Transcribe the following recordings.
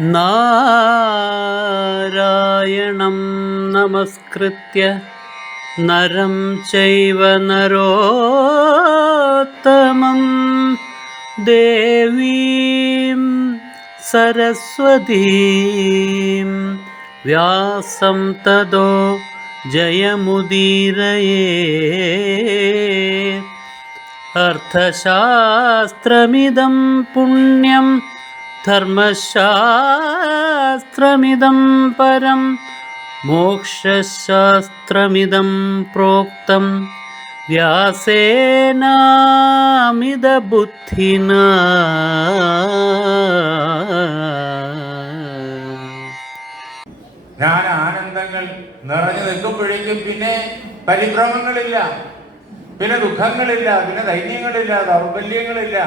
നാരായണം നമസ്കൃത്യ നരം ചൈവ നരോത്തമം ദേവീം സരസ്വതീം വ്യാസം തതോ ജയമുദീരയേ. അർത്ഥശാസ്ത്രമിദം പുണ്യം ധർമ്മശാസ്ത്രമിദം പരം മോക്ഷശാസ്ത്രമിദം പ്രോക്തം വ്യാസേനാമിതബുദ്ധിനാ. ഞാൻ ആനന്ദങ്ങൾ നിറഞ്ഞു നിൽക്കുമ്പോഴേക്കും പിന്നെ പരിഭ്രമങ്ങളില്ല, പിന്നെ ദുഃഖങ്ങളില്ല, പിന്നെ ദൈന്യങ്ങളില്ല, ദൗർബല്യങ്ങളില്ല.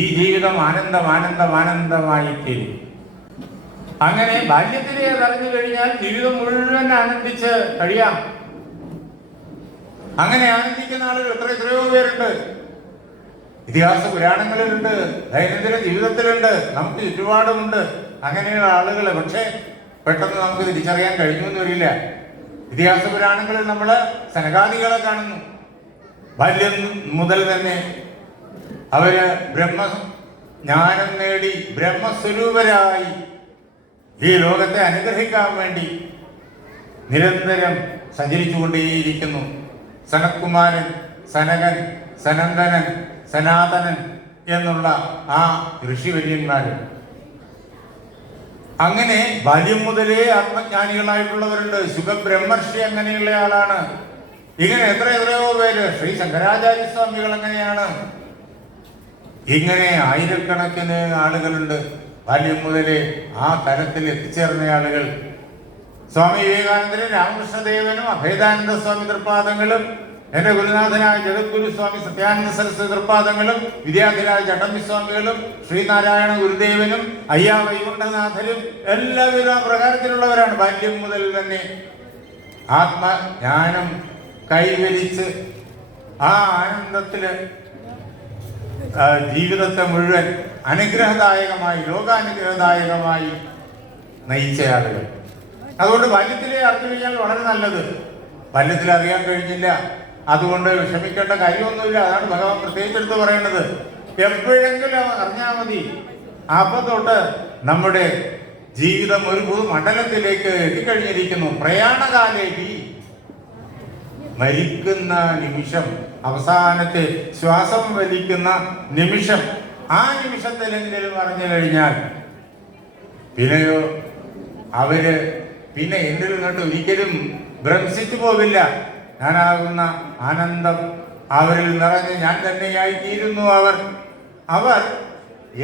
ഈ ജീവിതം ആനന്ദമായി തീരും. അങ്ങനെ ബാല്യത്തിലെ അറിഞ്ഞു കഴിഞ്ഞാൽ ജീവിതം മുഴുവൻ ആനന്ദിച്ച് കഴിയാം. അങ്ങനെ ആനന്ദിക്കുന്ന ആളുകൾ എത്രയോ പേരുണ്ട്. ഇതിഹാസ പുരാണങ്ങളിലുണ്ട്, ദൈനംദിന ജീവിതത്തിലുണ്ട്, നമുക്ക് ചുറ്റുപാടുമുണ്ട് അങ്ങനെയുള്ള ആളുകൾ. പക്ഷേ പെട്ടെന്ന് നമുക്ക് തിരിച്ചറിയാൻ കഴിഞ്ഞു വരില്ല. ഇതിഹാസ പുരാണങ്ങളിൽ നമ്മൾ സനകാദികളെ കാണുന്നു. ബാല്യം മുതൽ തന്നെ അവര് ജ്ഞാനം നേടി ബ്രഹ്മസ്വരൂപരായി ഈ ലോകത്തെ അനുഗ്രഹിക്കാൻ വേണ്ടി നിരന്തരം സഞ്ചരിച്ചുകൊണ്ടേയിരിക്കുന്നു. സനത്കുമാരൻ, സനകൻ, സനന്ദനൻ, സനാതനൻ എന്നുള്ള ആ ഋഷിവര്യന്മാര്. അങ്ങനെ ബാല്യം മുതലേ ആത്മജ്ഞാനികളായിട്ടുള്ളവരുണ്ട്. ശുഖബ്രഹ്മർഷി അങ്ങനെയുള്ള ആളാണ്. ഇങ്ങനെ എത്രയോ പേര്. ശ്രീ ശങ്കരാചാര്യസ്വാമികൾ അങ്ങനെയാണ്. ഇങ്ങനെ ആയിരക്കണക്കിന് ആളുകളുണ്ട് ബാല്യം മുതലേ ആ തലത്തിൽ എത്തിച്ചേർന്ന ആളുകൾ. സ്വാമി വിവേകാനന്ദനും രാമകൃഷ്ണദേവനും അഭേദാനന്ദ സ്വാമി തൃപ്പാദങ്ങളും എന്റെ ഗുരുനാഥനായ ജഗദ്ഗുരു സ്വാമി സത്യാനന്ദ സരസ്വതി തൃപ്പാദങ്ങളും വിദ്യാധിരാജ ചട്ടമ്പിസ്വാമികളും ശ്രീനാരായണ ഗുരുദേവനും അയ്യാ വൈകുണ്ഠനാഥനും എല്ലാവരും ആ പ്രകാരത്തിലുള്ളവരാണ്. ബാല്യം മുതൽ തന്നെ ആത്മജ്ഞാനം കൈവരിച്ച് ആ ആനന്ദത്തില് ജീവിതത്തെ മുഴുവൻ അനുഗ്രഹദായകമായി, ലോകാനുഗ്രഹദായകമായി നയിച്ച ആളുകൾ. അതുകൊണ്ട് ബാല്യത്തിലെ അറിഞ്ഞു കഴിഞ്ഞാൽ വളരെ നല്ലത്. ബാല്യത്തിൽ അറിയാൻ കഴിഞ്ഞില്ല, അതുകൊണ്ട് വിഷമിക്കേണ്ട കാര്യമൊന്നുമില്ല. അതാണ് ഭഗവാൻ പ്രത്യേകിച്ചെടുത്ത് പറയുന്നത്. എപ്പോഴെങ്കിലും അറിഞ്ഞാൽ മതി. അപ്പൊ തൊട്ട് നമ്മുടെ ജീവിതം ഒരു പുതുമണ്ഡലത്തിലേക്ക് എത്തിക്കഴിഞ്ഞിരിക്കുന്നു. പ്രയാണകാലേക്ക് മരിക്കുന്ന നിമിഷം, അവസാനത്തെ ശ്വാസം വലിക്കുന്ന നിമിഷം, ആ നിമിഷത്തിലെങ്കിലും അറിഞ്ഞു കഴിഞ്ഞാൽ പിന്നെയോ അവര് പിന്നെ എന്നിൽ നിന്നിട്ട് ഒരിക്കലും ഭ്രംശിച്ചു പോവില്ല. ഞാനാകുന്ന ആനന്ദം അവരിൽ നിറഞ്ഞ് ഞാൻ തന്നെയായി തീരുന്നു. അവർ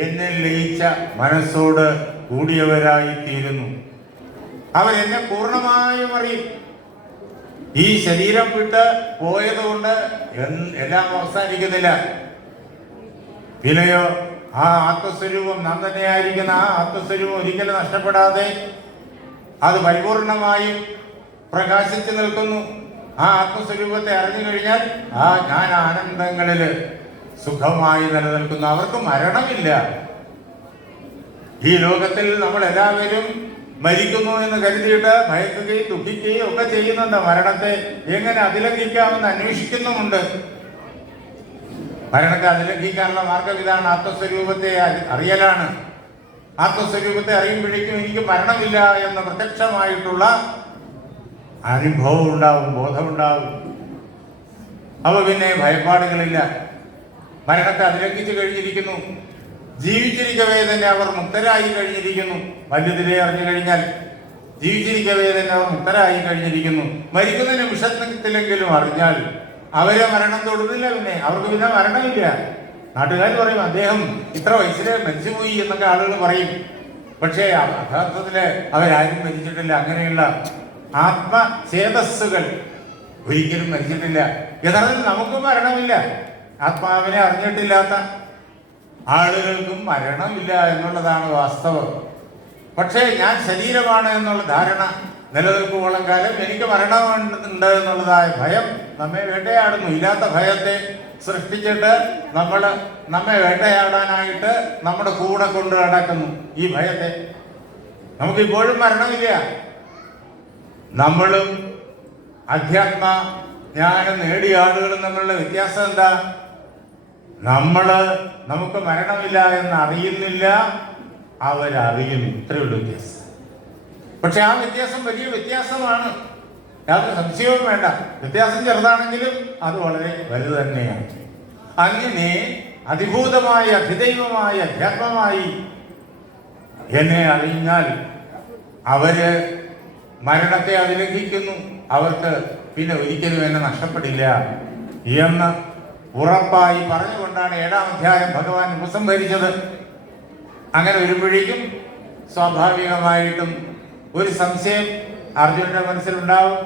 എന്നിൽ ലയിച്ച മനസ്സോട് കൂടിയവരായി തീരുന്നു. അവരെന്നെ പൂർണ്ണമായും അറിയും. ഈ ശരീരം വിട്ട് പോയതുകൊണ്ട് എല്ലാം അവസാനിക്കുന്നില്ല. പിന്നെയോ ആ ആത്മസ്വരൂപം, നാം തന്നെയായിരിക്കുന്ന ആ ആത്മസ്വരൂപം ഒരിക്കലും നഷ്ടപ്പെടാതെ അത് പരിപൂർണമായും പ്രകാശിച്ചു നിൽക്കുന്നു. ആ ആത്മസ്വരൂപത്തെ അറിഞ്ഞു കഴിഞ്ഞാൽ ആ ഞാൻ ആനന്ദങ്ങളില് സുഖമായി നിലനിൽക്കുന്നു. അവർക്ക് മരണമില്ല. ഈ ലോകത്തിൽ നമ്മൾ എല്ലാവരും മരിക്കുന്നു എന്ന് കരുതിയിട്ട് ഭയക്കുകയും ദുഃഖിക്കുകയും ഒക്കെ ചെയ്യുന്നുണ്ട്. മരണത്തെ എങ്ങനെ അതിലംഘിക്കാമെന്ന് അന്വേഷിക്കുന്നുമുണ്ട്. മരണത്തെ അതിലംഘിക്കാനുള്ള മാർഗം ഇതാണ്, ആത്മസ്വരൂപത്തെ അറിയലാണ്. ആത്മസ്വരൂപത്തെ അറിയുമ്പോഴേക്കും എനിക്ക് മരണമില്ല എന്ന പ്രത്യക്ഷമായിട്ടുള്ള അനുഭവം ഉണ്ടാവും, ബോധമുണ്ടാവും. അപ്പൊ പിന്നെ ഭയപ്പാടുകളില്ല. മരണത്തെ അതിലംഘിച്ചു കഴിഞ്ഞിരിക്കുന്നു. ജീവിച്ചിരിക്കവേ തന്നെ അവർ മുക്തരായി കഴിഞ്ഞിരിക്കുന്നു. വലുതിലെ അറിഞ്ഞു കഴിഞ്ഞാൽ ജീവിച്ചിരിക്കവേ തന്നെ അവർ മുക്തരായി കഴിഞ്ഞിരിക്കുന്നു. മരിക്കുന്ന നിമിഷത്തിലെങ്കിലും അറിഞ്ഞാൽ അവരെ മരണം തൊടുന്നില്ല. പിന്നെ അവർക്ക് പിന്നെ മരണമില്ല. നാട്ടുകാർ പറയും അദ്ദേഹം ഇത്ര വയസ്സിലെ മരിച്ചുപോയി എന്നൊക്കെ ആളുകൾ പറയും. പക്ഷേ യഥാർത്ഥത്തില് അവരാരും മരിച്ചിട്ടില്ല. അങ്ങനെയുള്ള ആത്മചേതസ്സുകൾ ഒരിക്കലും മരിച്ചിട്ടില്ല. യഥാർത്ഥത്തിൽ നമുക്കും മരണമില്ല. ആത്മാവിനെ അറിഞ്ഞിട്ടില്ലാത്ത ആളുകൾക്കും മരണമില്ല എന്നുള്ളതാണ് വാസ്തവം. പക്ഷേ ഞാൻ ശരീരമാണ് എന്നുള്ള ധാരണ നിലനിൽക്കുമ്പോളം കാലം എനിക്ക് മരണമുണ്ട് എന്നുള്ളതായ ഭയം നമ്മെ വേട്ടയാടുന്നു. ഇല്ലാത്ത ഭയത്തെ സൃഷ്ടിച്ചിട്ട് നമ്മെ വേട്ടയാടാനായിട്ട് നമ്മുടെ കൂടെ കൊണ്ട് നടക്കുന്നു ഈ ഭയത്തെ. നമുക്കിപ്പോഴും മരണമില്ല. നമ്മളും അധ്യാത്മ ജ്ഞാനം നേടിയ ആളുകളും തമ്മിലുള്ള വ്യത്യാസം എന്താ? നമുക്ക് മരണമില്ല എന്ന് അറിയുന്നില്ല, അവരറിയുന്നു. ഇത്രയുള്ള വ്യത്യാസം. പക്ഷെ ആ വ്യത്യാസം വലിയ വ്യത്യാസമാണ്, യാതൊരു സംശയവും വേണ്ട. വ്യത്യാസം ചെറുതാണെങ്കിലും അത് വളരെ വലുത് തന്നെയാണ്. അങ്ങനെ അതിഭൂതമായ അതിദൈവമായ അധ്യാത്മമായി എന്നെ അറിഞ്ഞാൽ അവര് മരണത്തെ അതിലംഘിക്കുന്നു. അവർക്ക് പിന്നെ ഒരിക്കലും എന്നെ നഷ്ടപ്പെടില്ല എന്ന് ഉറപ്പായി പറഞ്ഞുകൊണ്ടാണ് 7-ാം അധ്യായം ഭഗവാൻ ഉപസംഹരിച്ചത്. അങ്ങനെ വരുമ്പോഴേക്കും സ്വാഭാവികമായിട്ടും ഒരു സംശയം അർജുനന്റെ മനസ്സിലുണ്ടാവും,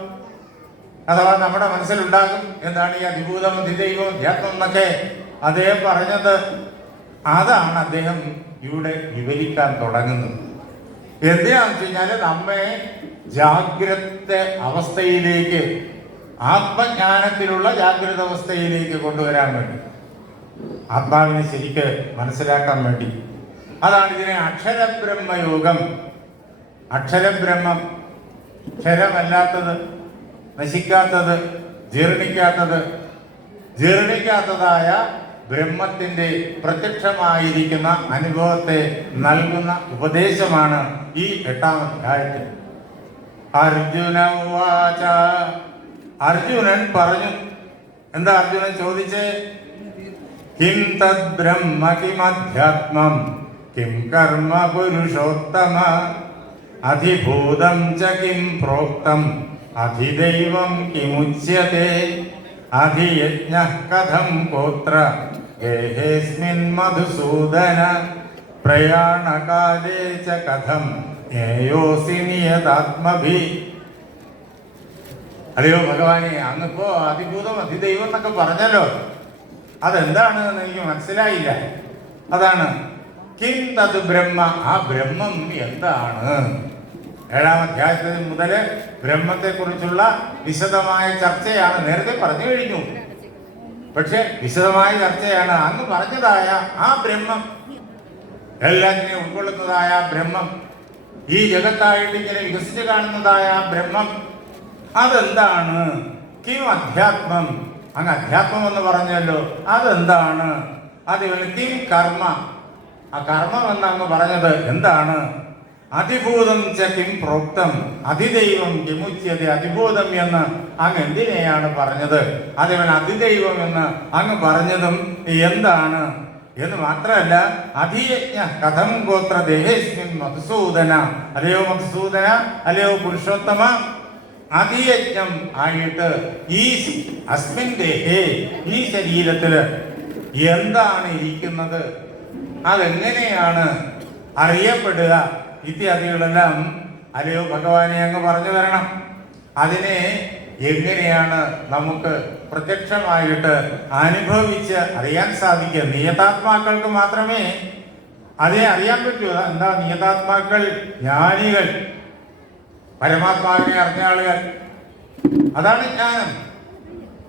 അഥവാ നമ്മുടെ മനസ്സിലുണ്ടാകും. എന്താണ് ഈ അതിഭൂതം അതിദൈവം അധ്യാത്മം എന്നൊക്കെ അദ്ദേഹം പറഞ്ഞത്? അതാണ് അദ്ദേഹം ഇവിടെ വിവരിക്കാൻ തുടങ്ങുന്നത്. എന്തിനാന്ന് വെച്ച് കഴിഞ്ഞാൽ നമ്മെ ജാഗ്രത അവസ്ഥയിലേക്ക്, ആത്മജ്ഞാനത്തിലുള്ള ജാഗ്രത അവസ്ഥയിലേക്ക് കൊണ്ടുവരാൻ വേണ്ടി, ആത്മാവിനെ ശരിക്ക് മനസ്സിലാക്കാൻ വേണ്ടി. അതാണ് ഇതിനെ അക്ഷരബ്രഹ്മയോഗം. അക്ഷരബ്രഹ്മം, ക്ഷരമല്ലാത്തത്, നശിക്കാത്തത്, ജീർണിക്കാത്തതായ ബ്രഹ്മത്തിന്റെ പ്രത്യക്ഷമായിരിക്കുന്ന അനുഭവത്തെ നൽകുന്ന ഉപദേശമാണ് ഈ 8-ാം അധ്യായത്തിൽ. അർജുന ഉവാച. അർജുനൻ പറഞ്ഞു. എന്താ അർജുനൻ ചോദിച്ചേ? കിം തദ് ബ്രഹ്മ കിമധ്യാത്മം കിം കർമ്മ പുരുഷോത്തമ അധിഭൂതം ച കിം പ്രോക്തം അധിദൈവം കിമുച്യത്തെ അധിയജ്ഞഃ കഥം ഗോത്ര ഗേഹേസ്മിൻ മധുസൂദന പ്രയാണകാലേ ച കഥം ജ്ഞേയോസി നിയതാത്മഭി. അല്ലയോ ഭഗവാനെ, അങ്ങിപ്പോ അതിഭൂതം അതിദൈവം എന്നൊക്കെ പറഞ്ഞല്ലോ, അതെന്താണ് എന്ന് എനിക്ക് മനസ്സിലായില്ല. അതാണ് കിം തത് ബ്രഹ്മ. ആ ബ്രഹ്മം എന്താണ്? 7-ാം അധ്യായത്തിൽ മുതൽ ബ്രഹ്മത്തെ കുറിച്ചുള്ള വിശദമായ ചർച്ചയാണ്. നേരത്തെ പറഞ്ഞു കഴിഞ്ഞു, പക്ഷെ വിശദമായ ചർച്ചയാണ്. അങ്ങ് പറഞ്ഞതായ ആ ബ്രഹ്മം, എല്ലാത്തിനെയും ഉൾക്കൊള്ളുന്നതായ ബ്രഹ്മം, ഈ ജഗത്തായിട്ട് ഇങ്ങനെ വികസിച്ച് കാണുന്നതായ ബ്രഹ്മം, അതെന്താണ്? കിം അധ്യാത്മം. അങ്ങ് അധ്യാത്മം എന്ന് പറഞ്ഞല്ലോ, അതെന്താണ്? അതുപോലെ കിം കർമ്മ. ആ കർമ്മം എന്ന് അങ്ങ് പറഞ്ഞത് എന്താണ്? അതിഭൂതം ച കിം പ്രോക്തം അതിദൈവം കിമുച്യത്തെ. അതിഭൂതം എന്ന് അങ്ങ് എന്തിനെയാണ് പറഞ്ഞത്? അതേപോലെ അതിദൈവം എന്ന് അങ്ങ് പറഞ്ഞതും എന്താണ് എന്ന് മാത്രമല്ല, അധിയജ്ഞ കഥം ഗോത്ര ദേഹേസ്മിൻ മധുസൂദന. അല്ലയോ മധുസൂദന, അല്ലയോ പുരുഷോത്തമ, അധിയജ്ഞം ആയിട്ട് ഈ അസ്മിൻ ദേഹേ, ഈ ശരീരത്തില് എന്താണ് ഇരിക്കുന്നത്, അതെങ്ങനെയാണ് അറിയപ്പെടുക ഇത്യാദികളെല്ലാം അല്ലയോ ഭഗവാനെ അങ്ങ് പറഞ്ഞു തരണം. അതിനെ എങ്ങനെയാണ് നമുക്ക് പ്രത്യക്ഷമായിട്ട് അനുഭവിച്ച് അറിയാൻ സാധിക്കുക? നിയതാത്മാക്കൾക്ക് മാത്രമേ അതിനെ അറിയാൻ പറ്റൂ. എന്താ നിയതാത്മാക്കൾ? ജ്ഞാനികൾ, പരമാത്മാവിനെ അറിഞ്ഞ ആളുകൾ. അതാണ് ജ്ഞാനം.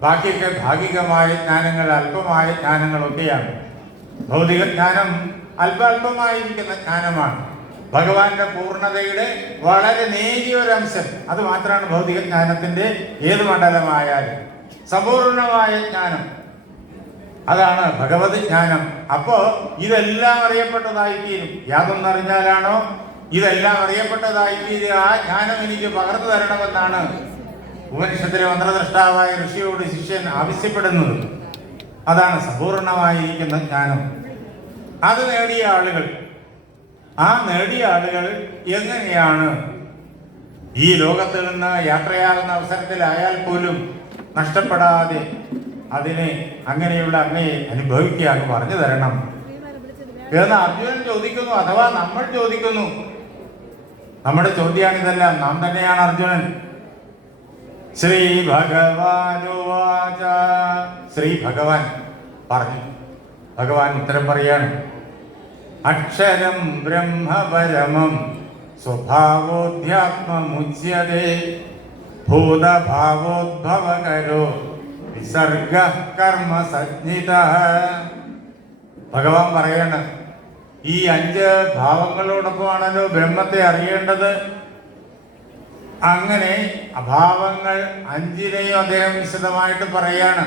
ബാക്കിയൊക്കെ ഭാഗികമായ ജ്ഞാനങ്ങൾ, അല്പമായ ജ്ഞാനങ്ങളൊക്കെയാണ്. ഭൗതിക ജ്ഞാനം അല്പാൽപമായിരിക്കുന്ന ജ്ഞാനമാണ്. ഭഗവാന്റെ പൂർണ്ണതയുടെ വളരെ നേരിയ ഒരു അംശം, അത് മാത്രമാണ് ഭൗതിക ജ്ഞാനത്തിന്റെ ഏത് മണ്ഡലമായാലും. സമ്പൂർണമായ ജ്ഞാനം അതാണ് ഭഗവത് ജ്ഞാനം. അപ്പോ ഇതെല്ലാം അറിയപ്പെട്ടതായിത്തീരും. യാതൊന്നറിഞ്ഞാലാണോ ഇതെല്ലാം അറിയപ്പെട്ടതായിത്തീരുക? ആ ജ്ഞാനം എനിക്ക് പകർന്നു തരണമെന്നാണ് ഉപനിഷത്തിലെ മന്ത്രദ്രഷ്ടാവായ ഋഷിയോട് ശിഷ്യൻ ആവശ്യപ്പെടുന്നത്. അതാണ് സമ്പൂർണമായിരിക്കുന്ന ജ്ഞാനം. അത് നേടിയ ആളുകൾ, ആ നേടിയ ആളുകൾ എങ്ങനെയാണ് ഈ ലോകത്തിൽ നിന്ന് യാത്രയാകുന്ന അവസരത്തിലായാൽ പോലും നഷ്ടപ്പെടാതെ അതിനെ അങ്ങനെയുള്ള അങ്ങയെ അനുഭവിക്കുക പറഞ്ഞു തരണം എന്ന് അർജുനൻ ചോദിക്കുന്നു. അഥവാ നമ്മൾ ചോദിക്കുന്നു. നമ്മുടെ ചോദ്യാണിതെല്ലാം. നാം തന്നെയാണ് അർജുനൻ. ശ്രീ ഭഗവാനുവാച. ശ്രീ ഭഗവാൻ പറഞ്ഞു. ഭഗവാൻ ഉത്തരം പറയാണ്. അക്ഷരം ബ്രഹ്മപരമം സ്വഭാവോധ്യാത്മമുച്യതേ ഭൂതഭാവോദ്ഭവകരോ വിസർഗ കർമ്മ സജ്ഞിത. ഭഗവാൻ പറയാണ്, ഈ 5 ഭാവങ്ങളോടൊപ്പമാണല്ലോ ബ്രഹ്മത്തെ അറിയേണ്ടത്. അങ്ങനെ അഭാവങ്ങൾ 5നെയും അദ്ദേഹം വിശദമായിട്ട് പറയാണ്.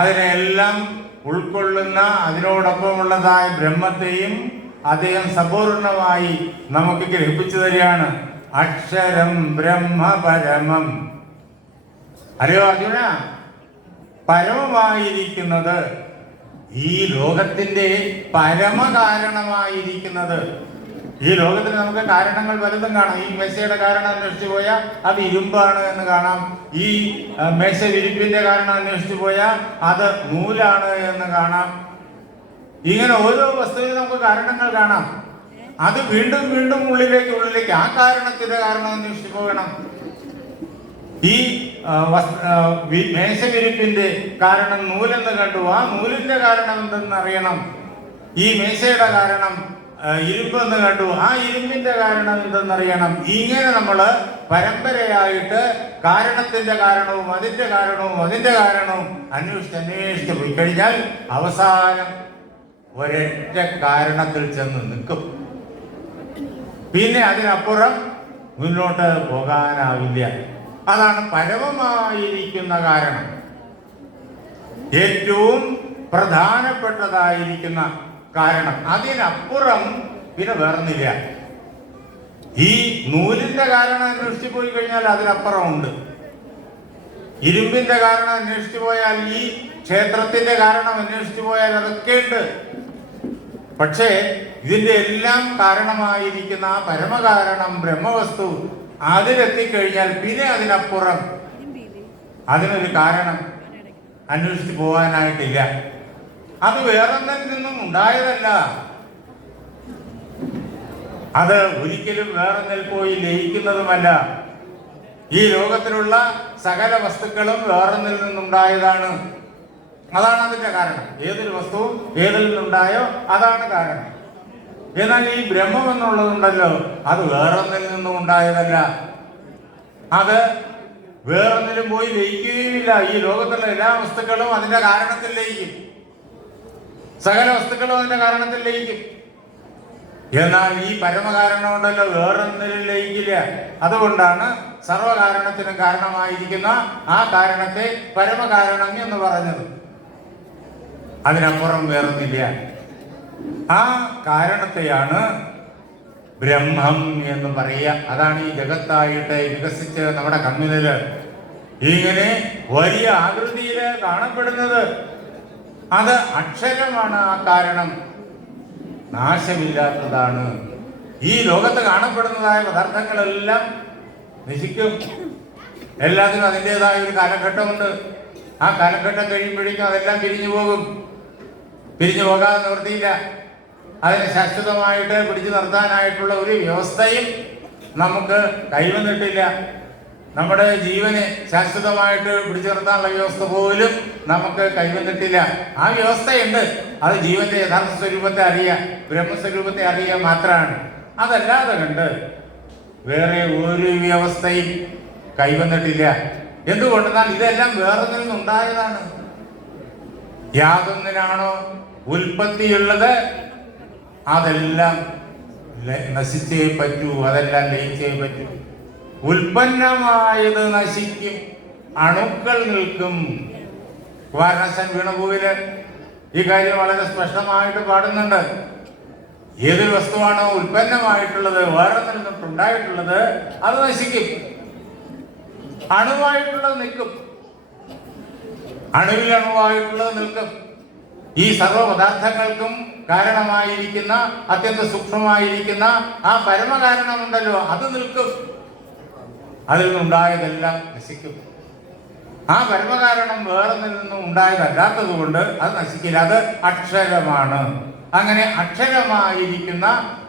അതിനെല്ലാം ഉൾക്കൊള്ളുന്ന അതിനോടൊപ്പമുള്ളതായ ബ്രഹ്മത്തെയും അദ്ദേഹം സമ്പൂർണമായി നമുക്ക് ഗ്രഹിപ്പിച്ചു തരികയാണ്. അക്ഷരം ബ്രഹ്മ പരമം. അറിയോ അർജുന, പരമമായിരിക്കുന്നത്, ഈ ലോകത്തിന്റെ പരമകാരണമായിരിക്കുന്നത്. ഈ ലോകത്തിന് നമുക്ക് കാരണങ്ങൾ പലതും കാണാം. ഈ മേശയുടെ കാരണം അന്വേഷിച്ചു പോയാൽ അത് ഇരുമ്പാണ് എന്ന് കാണാം. ഈ മേശ വിരിപ്പിന്റെ കാരണം അന്വേഷിച്ചു പോയാൽ അത് നൂലാണ് എന്ന് കാണാം. ഇങ്ങനെ ഓരോ വസ്തുവിനും നമുക്ക് കാരണങ്ങൾ കാണാം. അത് വീണ്ടും വീണ്ടും ഉള്ളിലേക്ക് ആ കാരണത്തിന്റെ കാരണം അന്വേഷിച്ചു പോകണം. ഈ മേശവിരിപ്പിന്റെ കാരണം നൂലെന്ന് കണ്ടു, ആ നൂലിന്റെ കാരണം എന്തെന്ന് അറിയണം. ഈ മേശയുടെ കാരണം ഇരുമ്പെന്ന് കണ്ടു, ആ ഇരുമ്പിന്റെ കാരണം എന്തെന്നറിയണം. ഇങ്ങനെ നമ്മൾ പരമ്പരയായിട്ട് കാരണത്തിന്റെ കാരണവും അതിന്റെ കാരണവും അന്വേഷിച്ച് പോയി കഴിഞ്ഞാൽ അവസാനം ഒരൊറ്റ കാരണത്തിൽ ചെന്ന് നിൽക്കും. പിന്നെ അതിനപ്പുറം മുന്നോട്ട് പോകാനാവില്ല. അതാണ് പരമമായിരിക്കുന്ന കാരണം, ഏറ്റവും പ്രധാനപ്പെട്ടതായിരിക്കുന്ന കാരണം. അതിനപ്പുറം പിന്നെ വേറൊന്നില്ല. ഈ നൂലിന്റെ കാരണം അന്വേഷിച്ചു പോയി കഴിഞ്ഞാൽ അതിനപ്പുറം ഉണ്ട്. ഇരുമ്പിന്റെ കാരണം അന്വേഷിച്ചു പോയാൽ, ഈ ക്ഷേത്രത്തിന്റെ കാരണം അന്വേഷിച്ചു പോയാൽ അതൊക്കെ ഉണ്ട്. പക്ഷേ ഇതിന്റെ എല്ലാം കാരണമായിരിക്കുന്ന ആ പരമകാരണം ബ്രഹ്മവസ്തു അതിലെത്തിക്കഴിഞ്ഞാൽ പിന്നെ അതിനപ്പുറം അതിനൊരു കാരണം അന്വേഷിച്ചു പോകാനായിട്ടില്ല. അത് വേറൊന്നിൽ നിന്നും ഉണ്ടായതല്ല. അത് ഒരിക്കലും വേറൊന്നിൽ പോയി ലയിക്കുന്നതുമല്ല. ഈ ലോകത്തിലുള്ള സകല വസ്തുക്കളും വേറൊന്നിൽ നിന്നുണ്ടായതാണ്. അതാണ് അതിന്റെ കാരണം. ഏതൊരു വസ്തുവും ഏതിൽ നിന്നുണ്ടായോ അതാണ് കാരണം. എന്നാൽ ഈ ബ്രഹ്മം എന്നുള്ളതുണ്ടല്ലോ, അത് വേറൊന്നിൽ നിന്നും ഉണ്ടായതല്ല. അത് വേറൊന്നിലും പോയി ലയിക്കുകയുമില്ല. ഈ ലോകത്തുള്ള എല്ലാ വസ്തുക്കളും അതിന്റെ കാരണത്തിൽ ലയിക്കും. സകല വസ്തുക്കളും അതിന്റെ കാരണത്തിൽ ലയിക്കും. എന്നാൽ ഈ പരമകാരണം ഉണ്ടല്ലോ, വേറൊന്നിലും ലയിക്കില്ല. അതുകൊണ്ടാണ് സർവകാരണത്തിനും കാരണമായിരിക്കുന്ന ആ കാരണത്തെ പരമകാരണം എന്ന് പറഞ്ഞത്. അതിനപ്പുറം വേറൊന്നില്ല. ആ കാരണത്തെയാണ് ബ്രഹ്മം എന്ന് പറയുക. അതാണ് ഈ ജഗത്തായിട്ട് വികസിച്ച് നമ്മുടെ കണ്ണില് ഇങ്ങനെ വലിയ ആകൃതിയില് കാണപ്പെടുന്നത്. അത് അക്ഷരമാണ്. ആ കാരണം നാശമില്ലാത്തതാണ്. ഈ ലോകത്ത് കാണപ്പെടുന്നതായ പദാർത്ഥങ്ങളെല്ലാം നശിക്കും. എല്ലാത്തിനും അതിൻ്റെതായ ഒരു കാലഘട്ടമുണ്ട്. ആ കാലഘട്ടം കഴിയുമ്പോഴേക്കും അതെല്ലാം പിരിഞ്ഞു പോകും. പിരിഞ്ഞു പോകാതെ നിവൃത്തിയില്ല. അതിനെ ശാശ്വതമായിട്ട് പിടിച്ചു നിർത്താനായിട്ടുള്ള ഒരു വ്യവസ്ഥയും നമുക്ക് കൈവന്നിട്ടില്ല. നമ്മുടെ ജീവനെ ശാശ്വതമായിട്ട് പിടിച്ചു നിർത്താനുള്ള വ്യവസ്ഥ പോലും നമുക്ക് കൈവന്നിട്ടില്ല. ആ വ്യവസ്ഥയുണ്ട്. അത് ജീവന്റെ യഥാർത്ഥ സ്വരൂപത്തെ അറിയുക, ബ്രഹ്മസ്വരൂപത്തെ അറിയുക മാത്രമാണ്. അതല്ലാതെ കണ്ട് വേറെ ഒരു വ്യവസ്ഥയും കൈവന്നിട്ടില്ല. എന്തുകൊണ്ടെന്നാൽ ഇതെല്ലാം വേറൊന്നിൽ നിന്നുണ്ടായതാണ്. യാതൊന്നിനാണോ ഉൽപ്പത്തിയുള്ളത് അതെല്ലാം നശിച്ചേ പറ്റൂ, അതെല്ലാം ലയിച്ചേ പറ്റൂ. ഉൽപ്പന്നമായത് നശിക്കും, അണുക്കൾ നിൽക്കും. കുമാരനാശാൻ വീണഭൂവില് ഈ കാര്യം വളരെ സ്പഷ്ടമായിട്ട് പാടുന്നുണ്ട്. ഏതൊരു വസ്തുവാണോ ഉൽപ്പന്നമായിട്ടുള്ളത്, വേറെ നിന്നിട്ടുണ്ടായിട്ടുള്ളത്, അത് നശിക്കും. അണുവായിട്ടുള്ളത് നിൽക്കും, അണുവിൽ അണുവായിട്ടുള്ളത് നിൽക്കും. ഈ സർവ്വ പദാർത്ഥങ്ങൾക്കും കാരണമായിരിക്കുന്ന അത്യന്തം സൂക്ഷ്മമായിരിക്കുന്ന ആ പരമകാരണമുണ്ടല്ലോ, അത് നിൽക്കും. അതിൽ നിന്നുണ്ടായതെല്ലാം നശിക്കും. ആ പരമകാരണം വേറൊന്നിൽ നിന്നും ഉണ്ടായതല്ലാത്തത് കൊണ്ട് അത് നശിക്കില്ല. അത് അക്ഷരമാണ്. അങ്ങനെ അക്ഷരമായിരിക്കുന്ന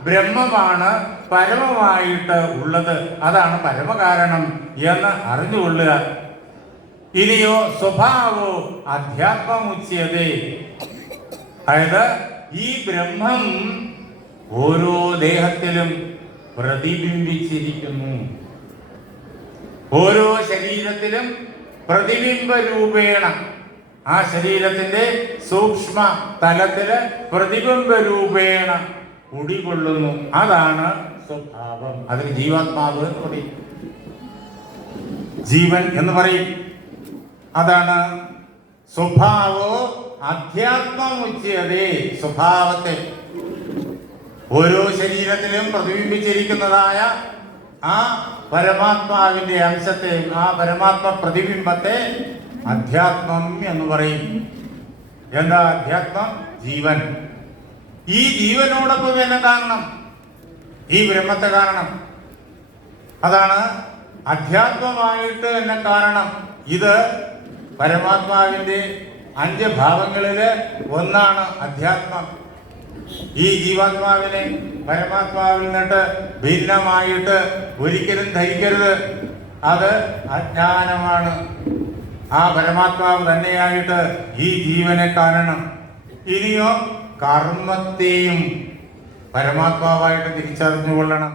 ബ്രഹ്മമാണ് പരമമായിട്ട് ഉള്ളത്. അതാണ് പരമകാരണം എന്ന് അറിഞ്ഞുകൊള്ളുക. ഇനിയോ സ്വഭാവോ അധ്യാത്മമുച്യതേ. അതായത് ഈ ബ്രഹ്മം ഓരോ ദേഹത്തിലും പ്രതിബിംബിച്ചിരിക്കുന്നു. ഓരോ ശരീരത്തിലും പ്രതിബിംബ രൂപേണ, ആ ശരീരത്തിന്റെ സൂക്ഷ്മ തലത്തില് പ്രതിബിംബ രൂപേണ കുടികൊള്ളുന്നു. അതാണ് സ്വഭാവം. അതിന് ജീവാത്മാവ് എന്ന് പറയും, ജീവൻ എന്ന് പറയും. അതാണ് സ്വഭാവോ അധ്യാത്മം ഉച്യതേ. സ്വഭാവത്തെ, ഓരോ ശരീരത്തിലും പ്രതിബിംബിച്ചിരിക്കുന്നതായ ആ പരമാത്മാവിന്റെ അംശത്തെ, ആ പരമാത്മ പ്രതിബിംബത്തെ അധ്യാത്മം എന്ന് പറയും. എന്താ അധ്യാത്മം? ജീവൻ. ഈ ജീവനോടൊപ്പം എന്നെ കാണണം, ഈ ബ്രഹ്മത്തെ കാണണം. അതാണ് അധ്യാത്മമായിട്ട് എന്നെ കാണണം. ഇത് പരമാത്മാവിന്റെ 5 ഭാവങ്ങളില് ഒന്നാണ് അധ്യാത്മം. ഈ ജീവാത്മാവിനെ പരമാത്മാവിൽ നിന്നിട്ട് ഭിന്നമായിട്ട് ഒരിക്കലും ധരിക്കരുത്. അത് അജ്ഞാനമാണ്. ആ പരമാത്മാവ് തന്നെയായിട്ട് ഈ ജീവനെ കാണണം. ഇനിയോ കർമ്മത്തെയും പരമാത്മാവായിട്ട് തിരിച്ചറിഞ്ഞുകൊള്ളണം.